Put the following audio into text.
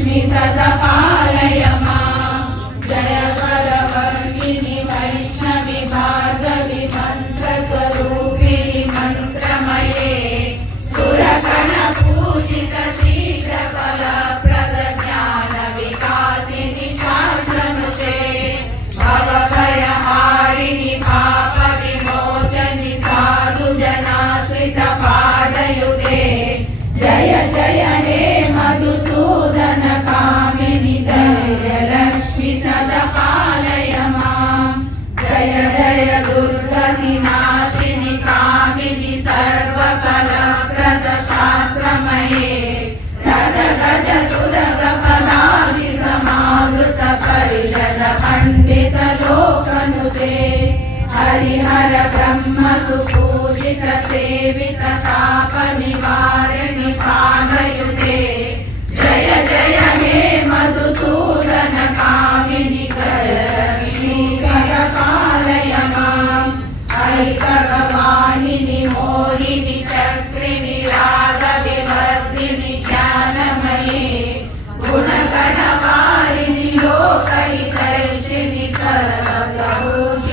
लक्ष्मी सदा पालय मां। जय वरवर्णिनि वैष्णवि भार्गवि मंत्रस्वरूपिणि मंत्रमये सुरगण पूजित शीघ्रफलप्रद ज्ञान विकासिनि शास्त्रनुते भवभयहारिणि पाप विमोचनि साधु जनाश्रित पादयुते जय जय हे मधुसूदन कामिनि लक्ष्मी सदा पालय मां। जय जय दुर्गतिनाशिनि कामिनि सर्वफलप्रद शास्त्रमये गज गज सुरग पदाति समावृत परिजन पंडित लोकनुते हरिहर ब्रह्म सुपूजित सेवित ताप निवारिणि पादयुते जय जय हे मधुसूदन कामिनि लक्ष्मी सदा पालय मां। ऐकवाणिनि मोहिनि चक्रिणि